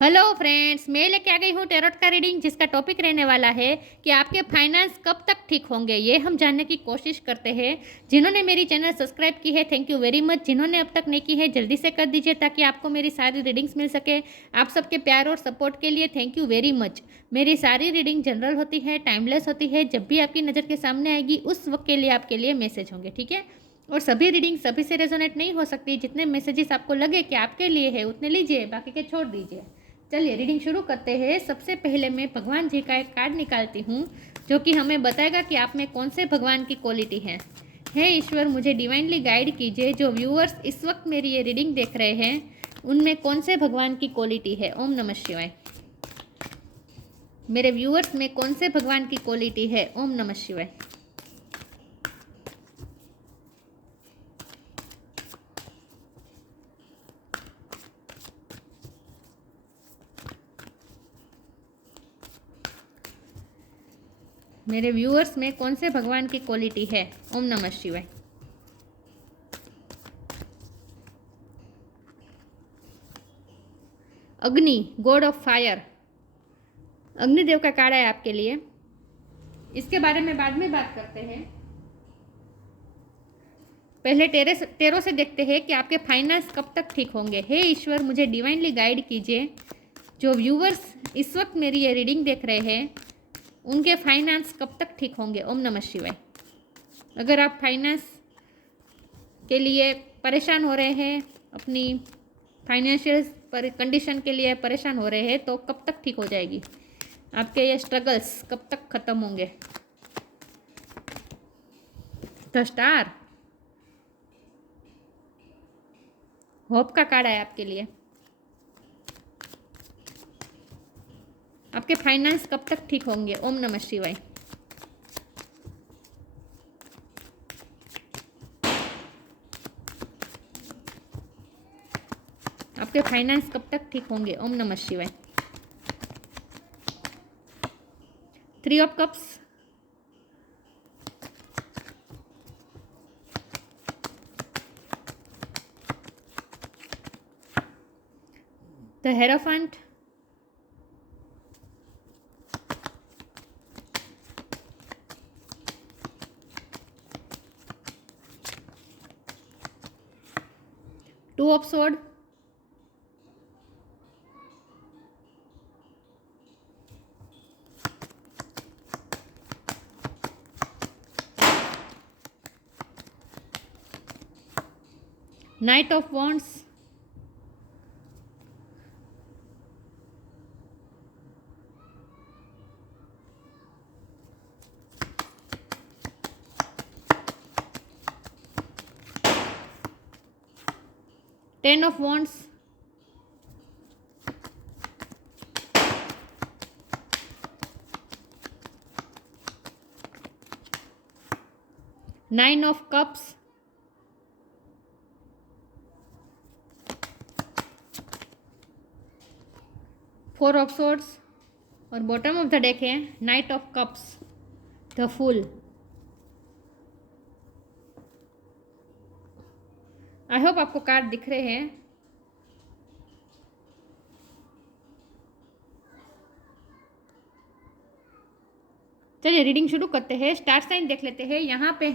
Hello friends, मैं लेके आ गई हूँ टेरोट का रीडिंग, जिसका टॉपिक रहने वाला है कि आपके फाइनेंस कब तक ठीक होंगे। ये हम जानने की कोशिश करते हैं। जिन्होंने मेरी चैनल सब्सक्राइब की है, थैंक यू वेरी मच। जिन्होंने अब तक नहीं की है, जल्दी से कर दीजिए ताकि आपको मेरी सारी रीडिंग्स मिल सके। आप सबके प्यार और सपोर्ट के लिए थैंक यू वेरी मच। मेरी सारी रीडिंग जनरल होती है, टाइमलेस होती है। जब भी आपकी नज़र के सामने आएगी उस वक्त के लिए आपके लिए मैसेज होंगे, ठीक है। और सभी रीडिंग सभी से रेजोनेट नहीं हो सकती। जितने मैसेजेस आपको लगे कि आपके लिए है उतने लीजिए, बाकी के छोड़ दीजिए। चलिए रीडिंग शुरू करते हैं। सबसे पहले मैं भगवान जी का एक कार्ड निकालती हूँ जो कि हमें बताएगा कि आप में कौन से भगवान की क्वालिटी है। हे ईश्वर, मुझे डिवाइनली गाइड कीजिए। जो व्यूअर्स इस वक्त मेरी ये रीडिंग देख रहे हैं उनमें कौन से भगवान की क्वालिटी है। ओम नमः शिवाय। मेरे व्यूअर्स में कौन से भगवान की क्वालिटी है। ओम नमः शिवाय। मेरे व्यूअर्स में कौन से भगवान की क्वालिटी है। ओम नमः शिवाय। अग्नि, गॉड ऑफ फायर, अग्निदेव का कार्ड है आपके लिए। इसके बारे में बाद में बात करते हैं। पहले टेरो से देखते हैं कि आपके फाइनेंस कब तक ठीक होंगे। हे ईश्वर, मुझे डिवाइनली गाइड कीजिए। जो व्यूवर्स इस वक्त मेरी ये रीडिंग देख रहे हैं उनके फाइनेंस कब तक ठीक होंगे। ओम नमः शिवाय। अगर आप फाइनेंस के लिए परेशान हो रहे हैं, अपनी फाइनेंशियल कंडीशन के लिए परेशान हो रहे हैं, तो कब तक ठीक हो जाएगी। आपके ये स्ट्रगल्स कब तक ख़त्म होंगे। द स्टार, होप का कार्ड है आपके लिए। आपके फाइनेंस कब तक ठीक होंगे। ओम नमः शिवाय। आपके फाइनेंस कब तक ठीक होंगे। ओम नमः शिवाय। 3 of cups, the Hierophant, two of sword, knight of wands, 10 of wands, 9 of cups, 4 of swords और बॉटम ऑफ द डेक है knight of cups, the fool. I hope आपको कार्ड दिख रहे हैं। चलिए रीडिंग शुरू करते हैं। स्टार साइन देख लेते हैं। यहाँ पे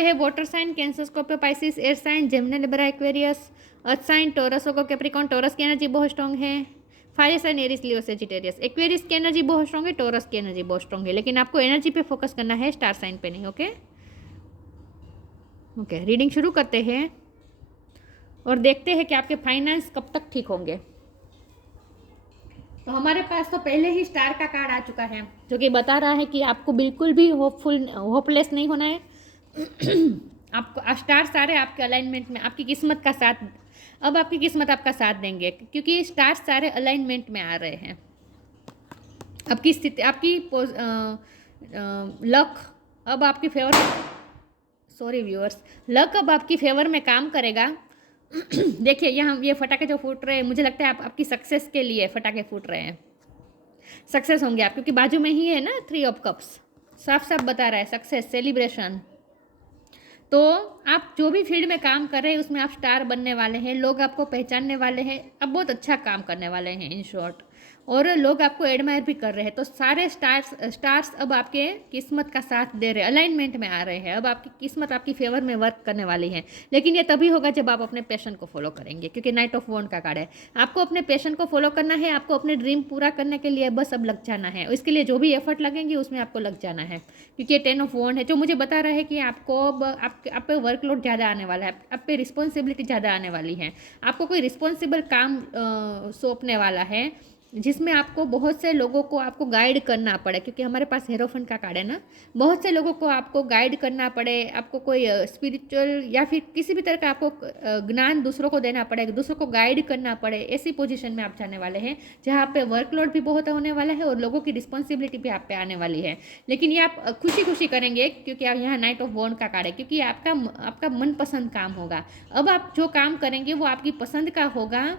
है water sign, Cancer, Scorpio, Pisces, air sign, Gemini, Libra, Aquarius, earth sign, Taurus, Virgo, Capricorn. Taurus की एनर्जी बहुत स्ट्रॉन्ग है। Fire sign, Aries, Leo, Sagittarius. Aquarius की एनर्जी बहुत स्ट्रॉन्ग है, टॉरस की एनर्जी बहुत स्ट्रॉन्ग है, लेकिन आपको एनर्जी पे फोकस करना है, स्टार साइन पे नहीं। ओके ओके, रीडिंग शुरू करते हैं और देखते हैं कि आपके फाइनेंस कब तक ठीक होंगे। तो हमारे पास तो पहले ही स्टार का कार्ड आ चुका है जो कि बता रहा है कि आपको बिल्कुल भी होपलेस नहीं होना है। आपको स्टार सारे आपके अलाइनमेंट में, आपकी किस्मत का साथ, अब आपकी किस्मत आपका साथ देंगे क्योंकि स्टार सारे अलाइनमेंट में आ रहे हैं। आपकी स्थिति, आपकी लक अब आपकी फेवर, सॉरी व्यूअर्स, लक अब आपकी फेवर में काम करेगा। देखिए यहाँ ये फटाके जो फूट रहे हैं, मुझे लगता है आपकी सक्सेस के लिए फटाके फूट रहे हैं। सक्सेस होंगे आप, क्योंकि बाजू में ही है ना 3 ऑफ कप्स, साफ साफ बता रहा है सक्सेस, सेलिब्रेशन। तो आप जो भी फील्ड में काम कर रहे हैं उसमें आप स्टार बनने वाले हैं, लोग आपको पहचानने वाले हैं, आप बहुत अच्छा काम करने वाले हैं इन शॉर्ट, और लोग आपको एडमायर भी कर रहे हैं। तो सारे स्टार्स अब आपके किस्मत का साथ दे रहे हैं, अलाइनमेंट में आ रहे हैं। अब आपकी किस्मत आपकी फेवर में वर्क करने वाली है। लेकिन ये तभी होगा जब आप अपने पैशन को फॉलो करेंगे, क्योंकि नाइट ऑफ वॉन्ड का कार्ड है। आपको अपने पैशन को फॉलो करना है, आपको अपने ड्रीम पूरा करने के लिए बस अब लग जाना है। इसके लिए जो भी एफर्ट लगेंगे उसमें आपको लग जाना है, क्योंकि ये 10 ऑफ वॉन्ड है जो मुझे बता रहा है कि आपको अब आप पे वर्कलोड ज़्यादा आने वाला है, आप पे रिस्पॉन्सिबिलिटी ज़्यादा आने वाली है। आपको कोई रिस्पॉन्सिबल काम सौंपने वाला है जिसमें आपको बहुत से लोगों को आपको गाइड करना पड़े, क्योंकि हमारे पास हेरोफन का कार्ड है ना। बहुत से लोगों को आपको गाइड करना पड़े, आपको कोई स्पिरिचुअल या फिर किसी भी तरह का आपको ज्ञान दूसरों को देना पड़े, दूसरों को गाइड करना पड़े। ऐसी पोजीशन में आप जाने वाले हैं जहाँ पे वर्कलोड भी बहुत होने वाला है और लोगों की रिस्पॉन्सिबिलिटी भी आप पे आने वाली है। लेकिन ये आप खुशी खुशी करेंगे, क्योंकि आप यहाँ नाइट ऑफ वॉन्ड का कार्ड है, क्योंकि आपका मनपसंद काम होगा। अब आप जो काम करेंगे वो आपकी पसंद का होगा,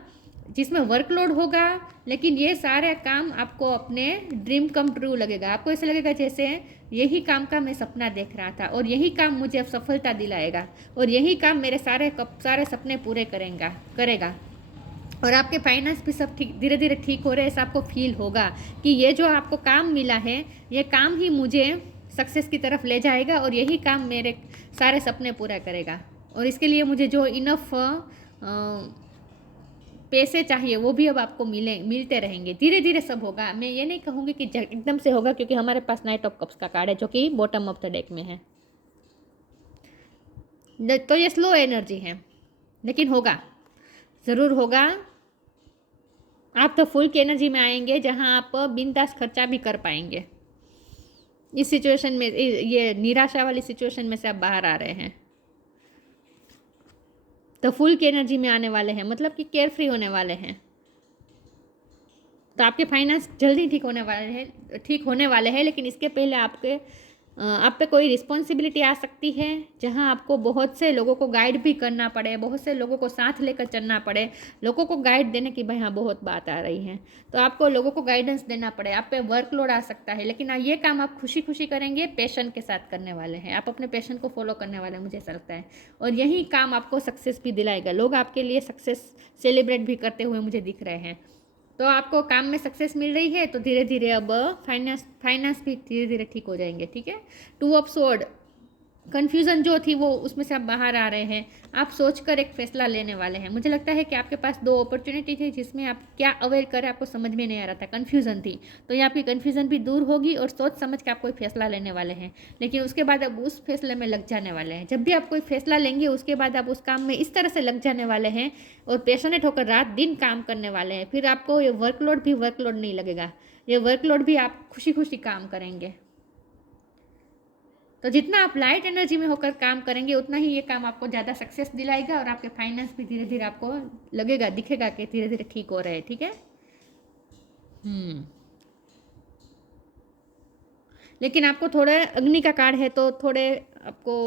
जिसमें वर्कलोड होगा, लेकिन ये सारे काम आपको अपने ड्रीम कम ट्रू लगेगा। आपको ऐसा लगेगा जैसे यही काम का मैं सपना देख रहा था और यही काम मुझे अब सफलता दिलाएगा और यही काम मेरे सारे सपने पूरे करेगा। और आपके फाइनेंस भी सब ठीक धीरे धीरे ठीक हो रहे हैं। ऐसा आपको फील होगा कि ये जो आपको काम मिला है, ये काम ही मुझे सक्सेस की तरफ ले जाएगा और यही काम मेरे सारे सपने पूरा करेगा। और इसके लिए मुझे जो इनफ पैसे चाहिए वो भी अब आपको मिलते रहेंगे। धीरे धीरे सब होगा। मैं ये नहीं कहूँगी कि एकदम से होगा, क्योंकि हमारे पास नाइट ऑफ कप्स का कार्ड है जो कि बॉटम ऑफ द डेक में है। तो ये स्लो एनर्जी है, लेकिन होगा, ज़रूर होगा। आप तो फुल की एनर्जी में आएंगे जहाँ आप बिंदास खर्चा भी कर पाएंगे। इस सिचुएशन में, ये निराशा वाली सिचुएशन में से आप बाहर आ रहे हैं, तो फुल की एनर्जी में आने वाले हैं, मतलब कि केयर फ्री होने वाले हैं। तो आपके फाइनेंस जल्दी ठीक होने वाले हैं। लेकिन इसके पहले आप पे कोई रिस्पॉन्सिबिलिटी आ सकती है जहां आपको बहुत से लोगों को गाइड भी करना पड़े, बहुत से लोगों को साथ लेकर चलना पड़े। लोगों को गाइड देने की भाई हाँ बहुत बात आ रही है, तो आपको लोगों को गाइडेंस देना पड़े। आप पे वर्कलोड आ सकता है, लेकिन ये काम आप खुशी खुशी करेंगे, पैशन के साथ करने वाले हैं। आप अपने पैशन को फॉलो करने वाले हैं, मुझे ऐसा लगता है। और यही काम आपको सक्सेस भी दिलाएगा। लोग आपके लिए सक्सेस सेलिब्रेट भी करते हुए मुझे दिख रहे हैं। तो आपको काम में सक्सेस मिल रही है, तो धीरे धीरे अब फाइनेंस भी धीरे धीरे ठीक हो जाएंगे। ठीक है। 2 ऑफ स्वॉर्ड, कन्फ्यूज़न जो थी वो उसमें से आप बाहर आ रहे हैं। आप सोचकर एक फैसला लेने वाले हैं। मुझे लगता है कि आपके पास 2 अपॉर्चुनिटी थी जिसमें आप क्या अवेयर करें आपको समझ में नहीं आ रहा था, कन्फ्यूज़न थी। तो ये आपकी कन्फ्यूज़न भी दूर होगी और सोच समझ के आप कोई फैसला लेने वाले हैं। लेकिन उसके बाद अब उस फैसले में लग जाने वाले हैं। जब भी आप कोई फैसला लेंगे उसके बाद आप उस काम में इस तरह से लग जाने वाले हैं और पैशनेट होकर रात दिन काम करने वाले हैं। फिर आपको ये वर्कलोड नहीं लगेगा। ये वर्कलोड भी आप खुशी खुशी काम करेंगे। तो जितना आप लाइट एनर्जी में होकर काम करेंगे उतना ही ये काम आपको ज़्यादा सक्सेस दिलाएगा और आपके फाइनेंस भी धीरे धीरे आपको लगेगा, दिखेगा कि धीरे धीरे ठीक हो रहे हैं। ठीक है। लेकिन आपको थोड़ा अग्नि का कार्ड है, तो थोड़े आपको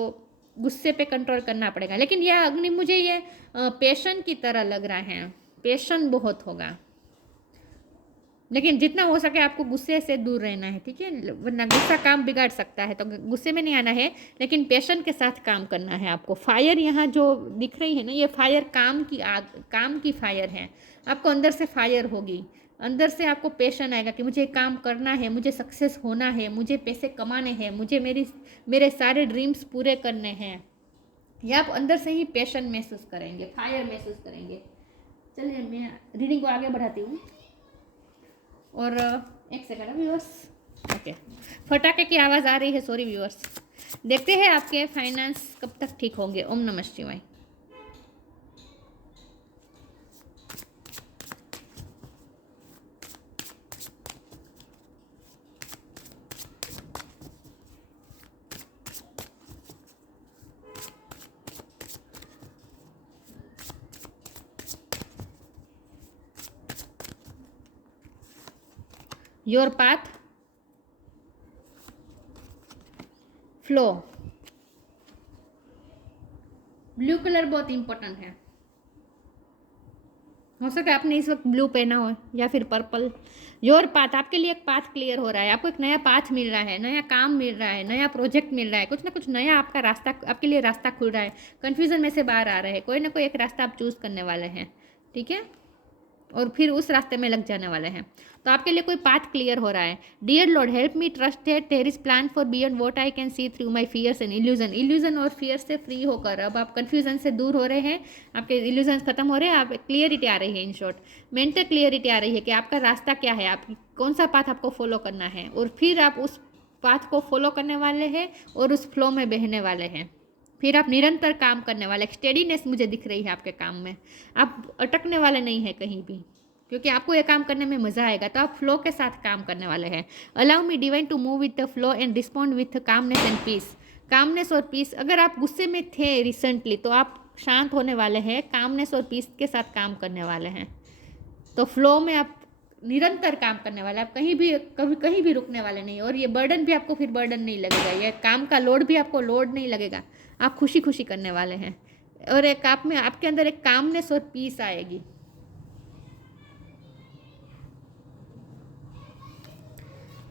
गुस्से पे कंट्रोल करना पड़ेगा। लेकिन यह अग्नि मुझे ये पैशन की तरह लग रहा है, पैशन बहुत होगा। लेकिन जितना हो सके आपको गुस्से से दूर रहना है। ठीक है। वरना गुस्सा काम बिगाड़ सकता है, तो गुस्से में नहीं आना है, लेकिन पैशन के साथ काम करना है आपको। फायर यहाँ जो दिख रही है ना, ये फायर काम की आग, काम की फायर है। आपको अंदर से फायर होगी, अंदर से आपको पैशन आएगा कि मुझे काम करना है, मुझे सक्सेस होना है, मुझे पैसे कमाने हैं, मुझे मेरे सारे ड्रीम्स पूरे करने हैं। ये आप अंदर से ही पैशन महसूस करेंगे, फायर महसूस करेंगे। चलिए मैं रीडिंग को आगे बढ़ाती हूँ। और एक सेकंड व्यूअर्स, ओके, फटाके की आवाज़ आ रही है, सॉरी व्यूअर्स। देखते हैं आपके फाइनेंस कब तक ठीक होंगे। ओम नमः शिवाय। Your path, flow. Blue colour बहुत इंपॉर्टेंट है। हो सकता है आपने इस वक्त ब्लू पहना हो या फिर पर्पल। योर पाथ, आपके लिए एक पाथ क्लियर हो रहा है, आपको एक नया पाथ मिल रहा है, नया काम मिल रहा है, नया प्रोजेक्ट मिल रहा है, कुछ ना कुछ नया आपका रास्ता, आपके लिए रास्ता खुल रहा है, कन्फ्यूज़न में से बाहर आ रहे हैं, कोई ना कोई एक रास्ता आप चूज़ करने वाले हैं, ठीक है, और फिर उस रास्ते में लग जाने वाले हैं। तो आपके लिए कोई पाथ क्लियर हो रहा है। Dear lord help me trust that there is plan for beyond what I can see through my fears and illusion और फियर से फ्री होकर अब आप कन्फ्यूजन से दूर हो रहे हैं, आपके इल्यूजन खत्म हो रहे हैं, आप क्लियरिटी आ रही है, इन शॉर्ट मेंटल क्लियरिटी आ रही है कि आपका रास्ता क्या है, आप कौन सा पाथ आपको फॉलो करना है, और फिर आप उस पाथ को फॉलो करने वाले हैं और उस फ्लो में बहने वाले हैं। फिर आप निरंतर काम करने वाले, एक स्टेडीनेस मुझे दिख रही है आपके काम में, आप अटकने वाले नहीं हैं कहीं भी, क्योंकि आपको ये काम करने में मज़ा आएगा, तो आप फ्लो के साथ काम करने वाले हैं। Allow me divine to move with the flow and respond with calmness and peace. Calmness और पीस, अगर आप गुस्से में थे रिसेंटली तो आप शांत होने वाले हैं, कामनेस और पीस के साथ काम करने वाले हैं, तो फ्लो में आप निरंतर काम करने वाले, आप कहीं भी रुकने वाले नहीं, और ये बर्डन भी आपको फिर बर्डन नहीं लगेगा, ये काम का लोड भी आपको लोड नहीं लगेगा, आप खुशी खुशी करने वाले हैं, और एक आप में आपके अंदर एक कामनेस और पीस आएगी।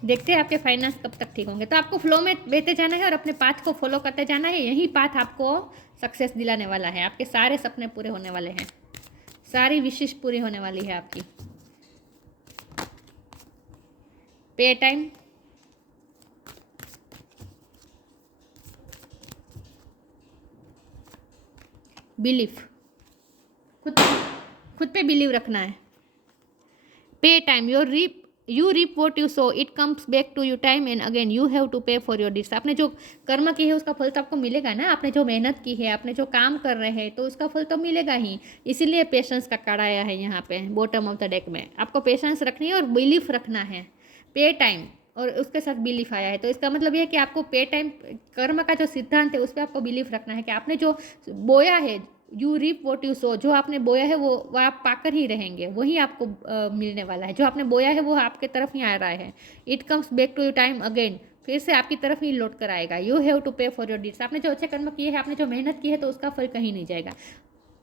देखते हैं आपके फाइनेंस कब तक ठीक होंगे। तो आपको फ्लो में बहते जाना है और अपने पाथ को फॉलो करते जाना है, यही पाथ आपको सक्सेस दिलाने वाला है, आपके सारे सपने पूरे होने वाले हैं, सारी विशेष पूरी होने वाली है आपकी। पे टाइम, बिलीफ, खुद पे बिलीव रखना है। Pay time, you reap what you sow, it comes back to you time and again, you have to pay for your deeds. आपने जो कर्म की है उसका फल तो आपको मिलेगा ना, आपने जो मेहनत की है, आपने जो काम कर रहे हैं तो उसका फल तो मिलेगा ही, इसीलिए पेशेंस का कार्ड आया है यहाँ पे बॉटम ऑफ द डेक में। आपको पेशेंस रखनी है और बिलीफ रखना है। पे टाइम और उसके साथ बिलीफ आया है, तो इसका मतलब यह है कि आपको पे टाइम कर्म का जो सिद्धांत है उस पर आपको बिलीफ रखना है कि आपने जो बोया है, you reap what you sow, जो आपने बोया है वो आप पाकर ही रहेंगे, वही आपको मिलने वाला है, जो आपने बोया है वो आपके तरफ ही आ रहा है। It comes back to you time again, फिर से आपकी तरफ ही लौट कर आएगा। You have to pay for your deeds, आपने जो अच्छे कर्म किए हैं, आपने जो मेहनत की है, तो उसका फल कहीं नहीं जाएगा।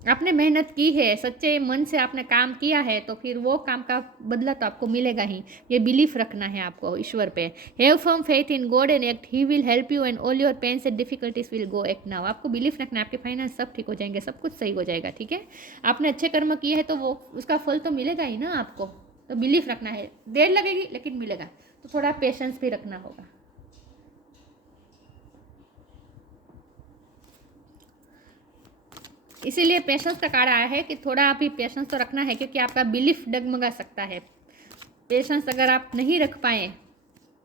आपने मेहनत की है, सच्चे मन से आपने काम किया है, तो फिर वो काम का बदला तो आपको मिलेगा ही, ये बिलीफ रखना है आपको ईश्वर पे। Have firm faith in God and act, he will help you and all your pains and difficulties will go act now. आपको बिलीफ रखना है, आपके फाइनेंस सब ठीक हो जाएंगे, सब कुछ सही हो जाएगा, ठीक है। आपने अच्छे कर्म किए हैं तो वो उसका फल तो मिलेगा ही ना आपको, तो बिलीफ रखना है, देर लगेगी लेकिन मिलेगा, तो थोड़ा पेशेंस भी रखना होगा। इसीलिए पेशेंस का कार्ड आया है कि थोड़ा आप ही पेशेंस तो रखना है, क्योंकि आपका बिलीफ डगमगा सकता है। पेशेंस अगर आप नहीं रख पाए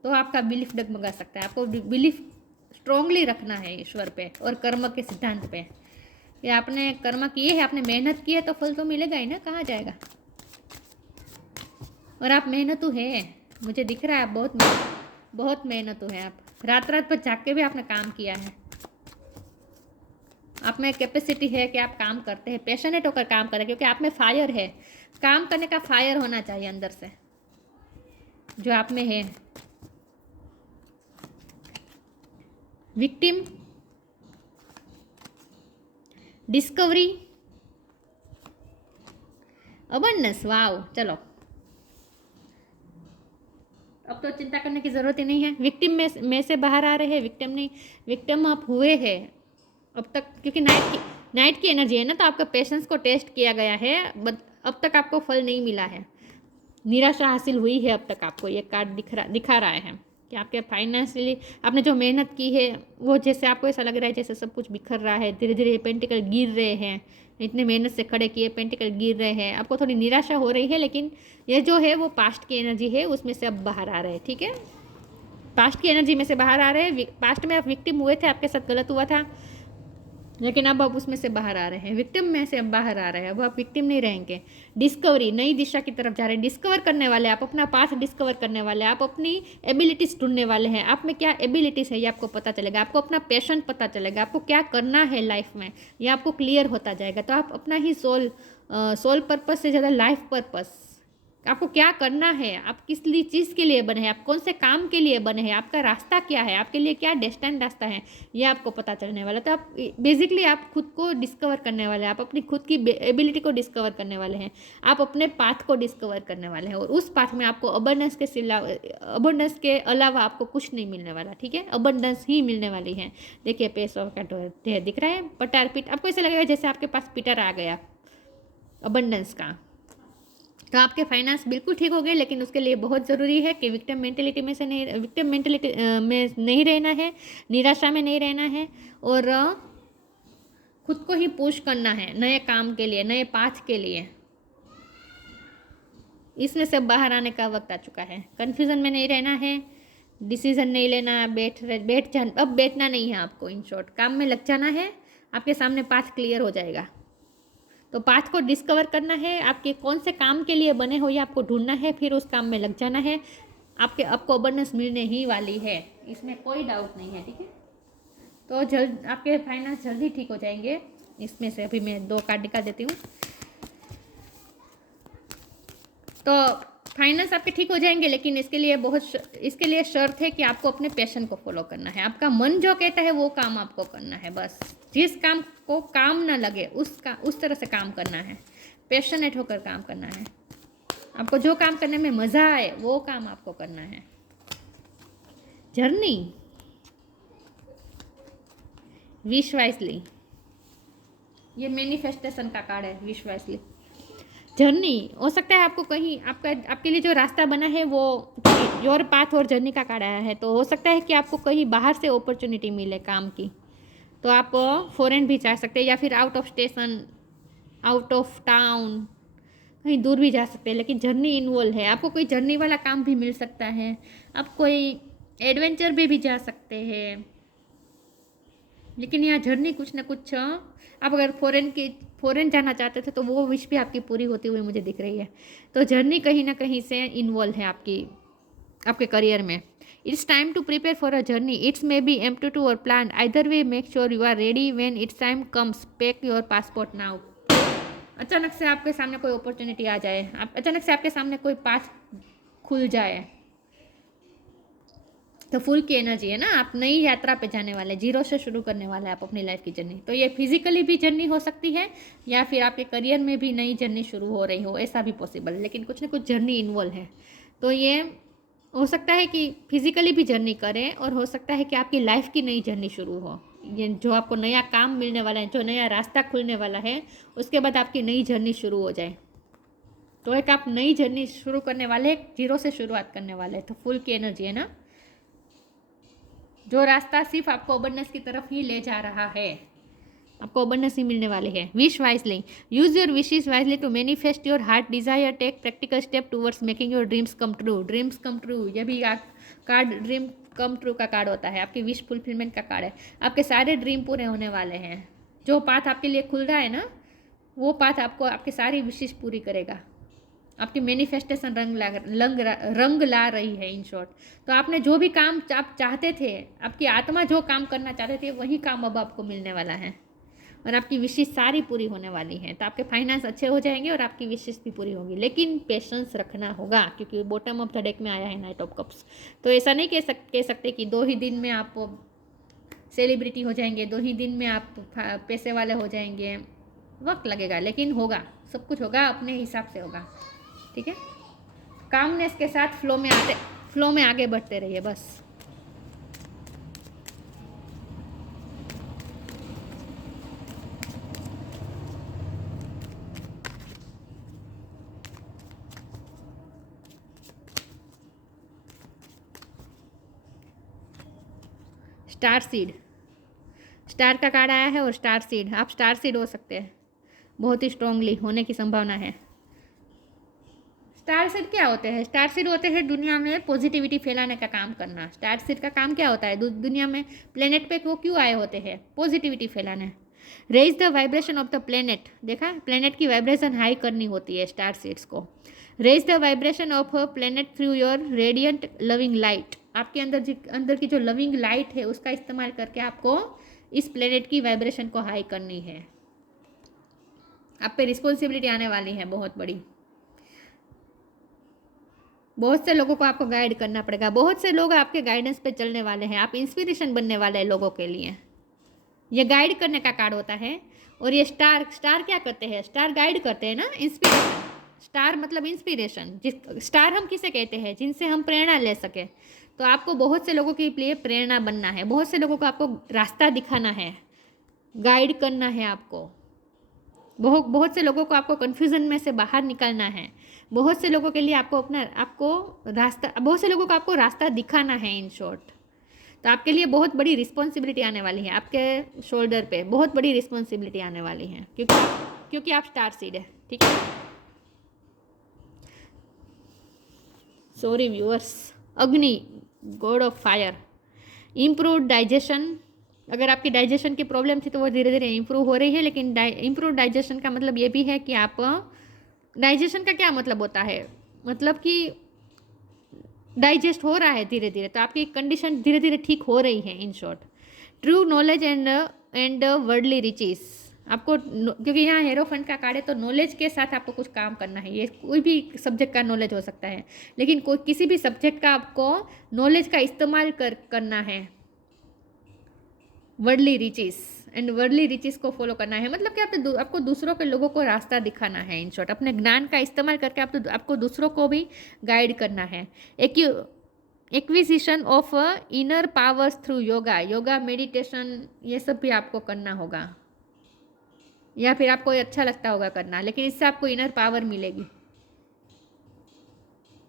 तो आपका बिलीफ डगमगा सकता है। आपको बिलीफ स्ट्रांगली रखना है ईश्वर पे और कर्म के सिद्धांत पे, कि आपने कर्म किए है, आपने मेहनत की है, तो फल तो मिलेगा ही ना, कहाँ जाएगा। और आप मेहनतू है, मुझे दिख रहा है, आप बहुत मेहनतू है। आप रात रात पर जाग के भी आपने काम किया है, आप में कैपेसिटी है कि आप काम करते हैं, पैशनेट होकर काम करें, क्योंकि आप में फायर है, काम करने का फायर होना चाहिए अंदर से, जो आप में है। विक्टिम, डिस्कवरी, अबंडेंस, वाव। चलो अब तो चिंता करने की ज़रूरत ही नहीं है। विक्टिम में से बाहर आ रहे हैं, विक्टिम नहीं, विक्टिम आप हुए हैं अब तक, क्योंकि नाइट की एनर्जी है ना, तो आपका पेशेंस को टेस्ट किया गया है, अब तक आपको फल नहीं मिला है, निराशा हासिल हुई है अब तक आपको। ये कार्ड दिखा रहा है कि आपके फाइनेंशियली आपने जो मेहनत की है वो, जैसे आपको ऐसा लग रहा है जैसे सब कुछ बिखर रहा है, धीरे धीरे ये पेंटिकल गिर रहे हैं, इतने मेहनत से खड़े किए पेंटिकल गिर रहे हैं, आपको थोड़ी निराशा हो रही है, लेकिन ये जो है वो पास्ट की एनर्जी है, उसमें से अब बाहर आ रहे हैं, ठीक है। पास्ट की एनर्जी में से बाहर आ रहे हैं। पास्ट में आप विक्टिम हुए थे, आपके साथ गलत हुआ था, लेकिन अब आप उसमें से बाहर आ रहे हैं, विक्टिम में से अब बाहर आ रहे हैं, अब आप विक्टिम नहीं रहेंगे। डिस्कवरी, नई दिशा की तरफ जा रहे हैं, डिस्कवर करने वाले, आप अपना पाथ डिस्कवर करने वाले, आप अपनी एबिलिटीज़ ढूंढने वाले हैं, आप में क्या एबिलिटीज़ है ये आपको पता चलेगा, आपको अपना पैशन पता चलेगा, आपको क्या करना है लाइफ में ये आपको क्लियर होता जाएगा। तो आप अपना ही सोल पर्पस से ज़्यादा लाइफ पर्पस आपको क्या करना है, आप किस लिए चीज़ के लिए बने हैं, आप कौन से काम के लिए बने हैं, आपका रास्ता क्या है, आपके लिए क्या डेस्टिनेशन रास्ता है, ये आपको पता चलने वाला। तो आप बेसिकली आप खुद को डिस्कवर करने वाले हैं, आप अपनी खुद की एबिलिटी को डिस्कवर करने वाले हैं, आप अपने पाथ को डिस्कवर करने वाले हैं। और उस पाथ में आपको अबंडेंस के अलावा आपको कुछ नहीं मिलने वाला, ठीक है, अबंडेंस ही मिलने वाली है। देखिए पेस ऑफ का दिख रहा है, पटार पिट, आपको ऐसा लगेगा जैसे आपके पास पिटर आ गया अबंडेंस का। तो आपके फाइनेंस बिल्कुल ठीक हो गए, लेकिन उसके लिए बहुत ज़रूरी है कि विक्टिम मेंटेलिटी में नहीं रहना है, निराशा में नहीं रहना है, और खुद को ही पुश करना है नए काम के लिए, नए पाथ के लिए। इसमें से बाहर आने का वक्त आ चुका है। कन्फ्यूज़न में नहीं रहना है, डिसीजन नहीं लेना, अब बैठना नहीं है आपको। इन शॉर्ट काम में लग जाना है, आपके सामने पाथ क्लियर हो जाएगा। तो पाथ को डिस्कवर करना है, आपके कौन से काम के लिए बने हो ये आपको ढूंढना है, फिर उस काम में लग जाना है। आपको अबंडेंस मिलने ही वाली है, इसमें कोई डाउट नहीं है, ठीक है। तो आपके फाइनेंस जल्दी ठीक हो जाएंगे। इसमें से अभी मैं 2 कार्ड निकाल देती हूँ। तो फाइनेंस आपके ठीक हो जाएंगे, लेकिन इसके लिए शर्त है कि आपको अपने पैशन को फॉलो करना है। आपका मन जो कहता है वो काम आपको करना है, बस जिस काम को काम ना लगे उस तरह से काम करना है, पैशनेट होकर काम करना है। आपको जो काम करने में मज़ा आए वो काम आपको करना है। जर्नी, विश वाइजली, ये मैनिफेस्टेशन का कार्ड है। विश वाइजली जर्नी, हो सकता है आपको कहीं आपके लिए जो रास्ता बना है वो योर पाथ और जर्नी का कार्ड आया है, तो हो सकता है कि आपको कहीं बाहर से अपॉर्चुनिटी मिले काम की, तो आप फॉरेन भी जा सकते हैं, या फिर out of station, out of town, कहीं दूर भी जा सकते हैं। लेकिन जर्नी इन्वॉल्व है, आपको कोई जर्नी वाला काम भी मिल सकता है, आप कोई एडवेंचर भी जा सकते हैं। लेकिन यहाँ जर्नी कुछ ना कुछ, आप अगर फॉरेन जाना चाहते थे तो वो विश भी आपकी पूरी होती हुई मुझे दिख रही है। तो जर्नी कहीं ना कहीं से इन्वॉल्व है आपके करियर में। It's time to prepare for a journey, it's may be empty or plan, either way make sure you are ready when it's time comes, pack your passport now. अचानक से आपके सामने कोई अपॉर्चुनिटी आ जाए, अचानक से आपके सामने कोई पास खुल जाए, तो फुल की एनर्जी है ना, आप नई यात्रा पे जाने वाले, जीरो से शुरू करने वाले आप अपनी लाइफ की जर्नी। तो ये फिजिकली भी जर्नी हो सकती है, या फिर आपके करियर में भी नई जर्नी शुरू हो रही हो, ऐसा भी पॉसिबल। लेकिन कुछ ना कुछ जर्नी इन्वॉल्व है। तो ये हो सकता है कि फिजिकली भी जर्नी करें, और हो सकता है कि आपकी लाइफ की नई जर्नी शुरू हो। ये जो आपको नया काम मिलने वाला है, जो नया रास्ता खुलने वाला है, उसके बाद आपकी नई जर्नी शुरू हो जाए। तो एक आप नई जर्नी शुरू करने वाले, जीरो से शुरुआत करने वाले, तो फुल की एनर्जी है ना। जो रास्ता सिर्फ आपको अबंडेंस की तरफ ही ले जा रहा है, आपको अबंडेंस ही मिलने वाली है। Wish wisely, use your wishes wisely to manifest your heart desire, take practical step towards making your dreams come true. Dreams come true, ये भी कार्ड ड्रीम कम ट्रू का कार्ड होता है, आपकी विश फुलफिलमेंट का कार्ड है। आपके सारे ड्रीम पूरे होने वाले हैं। जो पाथ आपके लिए खुल रहा है ना, वो पाथ आपको आपकी सारी विशेष पूरी करेगा। आपकी मैनिफेस्टेशन रंग ला रही है इन शॉर्ट। तो आपने जो भी काम आप चाहते थे, आपकी आत्मा जो काम करना चाहते थे, वही काम अब आपको मिलने वाला है, और आपकी विशेष सारी पूरी होने वाली हैं। तो आपके फाइनेंस अच्छे हो जाएंगे और आपकी विशेष भी पूरी होगी। लेकिन पेशेंस रखना होगा, क्योंकि बॉटम ऑफ द डेक में आया है नाइट ऑफ कप्स। तो ऐसा नहीं कह सकते कि 2 ही दिन में आप सेलिब्रिटी हो जाएंगे, 2 ही दिन में आप पैसे वाले हो जाएंगे। वक्त लगेगा, लेकिन होगा, सब कुछ होगा, अपने हिसाब से होगा, ठीक है। कामनेस के साथ फ्लो में आगे बढ़ते रहिए बस। स्टार सीड, स्टार का कार्ड आया है, और स्टार सीड, आप स्टार सीड हो सकते हैं, बहुत ही स्ट्रांगली होने की संभावना है। स्टार सीड क्या होते हैं? स्टार सीड होते हैं दुनिया में पॉजिटिविटी फैलाने का काम करना। स्टार सीड का काम क्या होता है दुनिया में? प्लेनेट पे वो क्यों आए होते हैं? पॉजिटिविटी फैलाने। Raise the vibration of the planet, देखा, प्लेनेट की वाइब्रेशन हाई करनी होती है स्टार सीड्स को। Raise the vibration of a planet through your radiant loving light, आपके अंदर की जो लविंग लाइट है उसका इस्तेमाल करके आपको इस प्लेनेट की वाइब्रेशन को हाई करनी है। आप पे रिस्पॉन्सिबिलिटी आने वाली है बहुत बड़ी। बहुत से लोगों को आपको गाइड करना पड़ेगा, बहुत से लोग आपके गाइडेंस पे चलने वाले हैं, आप इंस्पिरेशन बनने वाले हैं लोगों के लिए। ये गाइड करने का कार्ड होता है। और ये स्टार क्या करते हैं? स्टार गाइड करते हैं ना, इंस्पिरेशन। स्टार मतलब इंस्पिरेशन। जिस स्टार हम किसे कहते हैं? जिनसे हम प्रेरणा ले सके। तो आपको बहुत से लोगों के लिए प्रेरणा बनना है, बहुत से लोगों को आपको रास्ता दिखाना है, गाइड करना है आपको। बहुत से लोगों को आपको कन्फ्यूज़न में से बाहर निकालना है, बहुत से लोगों के लिए बहुत से लोगों को आपको रास्ता दिखाना है, इन शॉर्ट। तो आपके लिए बहुत बड़ी रिस्पॉन्सिबिलिटी आने वाली है, आपके शोल्डर पे बहुत बड़ी रिस्पॉन्सिबिलिटी आने वाली है, क्योंकि आप स्टार सीड है, ठीक है। Sorry viewers. Agni, god of fire. Improve digestion. अगर आपकी डाइजेशन की प्रॉब्लम थी तो वो धीरे धीरे इम्प्रूव हो रही है, लेकिन इम्प्रूव डाइजेशन का मतलब ये भी है कि आप, डाइजेशन का क्या मतलब होता है? मतलब कि डाइजेस्ट हो रहा है धीरे धीरे, तो आपकी कंडीशन धीरे धीरे ठीक हो रही है, in short. True knowledge and worldly riches. आपको क्योंकि यहाँ हेरोफेंट का कार्ड है, तो नॉलेज के साथ आपको कुछ काम करना है। ये कोई भी सब्जेक्ट का नॉलेज हो सकता है, लेकिन किसी भी सब्जेक्ट का आपको नॉलेज का इस्तेमाल करना है। Worldly riches and worldly riches को फॉलो करना है, मतलब कि आपको दूसरों के लोगों को रास्ता दिखाना है, इन शॉर्ट। अपने ज्ञान का इस्तेमाल करके आपको दूसरों को भी गाइड करना है। Acquisition of inner powers through yoga meditation, ये सब भी आपको करना होगा, या फिर आपको अच्छा लगता होगा करना, लेकिन इससे आपको इनर पावर मिलेगी,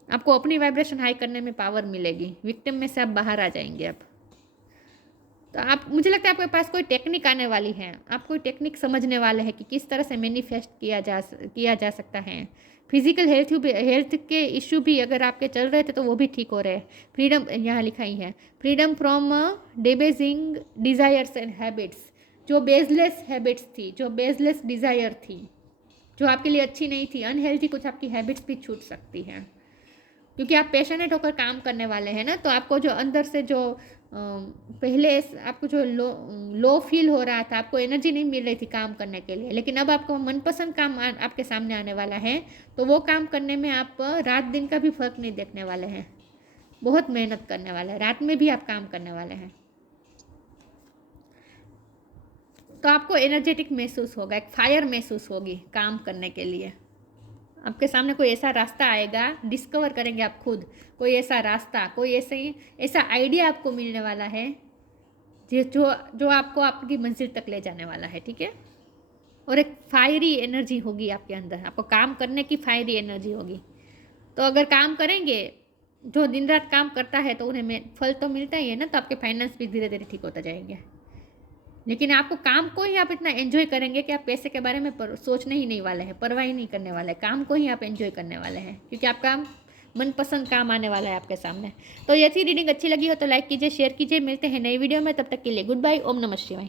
आपको अपनी वाइब्रेशन हाई करने में पावर मिलेगी, विक्टिम में से आप बाहर आ जाएंगे आप। तो मुझे लगता है आपके पास कोई टेक्निक आने वाली है, आप कोई टेक्निक समझने वाले हैं कि किस तरह से मैनिफेस्ट किया जा सकता है। फिजिकल हेल्थ के इश्यू भी अगर आपके चल रहे थे तो वो भी ठीक हो रहे हैं। फ्रीडम, यहाँ लिखा ही है, freedom from debasing desires and habits. जो बेसलेस हैबिट्स थी, जो बेसलेस डिज़ायर थी, जो आपके लिए अच्छी नहीं थी, अनहेल्थी कुछ आपकी हैबिट्स भी छूट सकती हैं, क्योंकि आप पैशनेट होकर काम करने वाले हैं ना। तो आपको जो अंदर से जो पहले आपको जो लो फील हो रहा था, आपको एनर्जी नहीं मिल रही थी काम करने के लिए, लेकिन अब आपको मनपसंद काम आपके सामने आने वाला है, तो वो काम करने में आप रात दिन का भी फर्क नहीं देखने वाले हैं, बहुत मेहनत करने वाले हैं, रात में भी आप काम करने वाले हैं। तो आपको एनर्जेटिक महसूस होगा, एक फायर महसूस होगी काम करने के लिए। आपके सामने कोई ऐसा रास्ता आएगा, डिस्कवर करेंगे आप खुद, कोई ऐसा रास्ता, कोई ऐसा आइडिया आपको मिलने वाला है जो आपको आपकी मंजिल तक ले जाने वाला है, ठीक है। और एक फायरी एनर्जी होगी आपके अंदर, आपको काम करने की फायरी एनर्जी होगी। तो अगर काम करेंगे, जो दिन रात काम करता है तो उन्हें फल तो मिलता ही है ना, तो आपके फाइनेंस भी धीरे धीरे ठीक होता जाएंगे। लेकिन आपको काम को ही आप इतना एंजॉय करेंगे कि आप पैसे के बारे में सोचने ही नहीं वाले हैं, परवाह ही नहीं करने वाले, काम को ही आप एंजॉय करने वाले हैं, क्योंकि आपका मनपसंद काम आने वाला है आपके सामने। तो ये थी रीडिंग अच्छी लगी हो तो लाइक कीजिए, शेयर कीजिए। मिलते हैं नई वीडियो में, तब तक के लिए गुड बाय। ओम नमः शिवाय।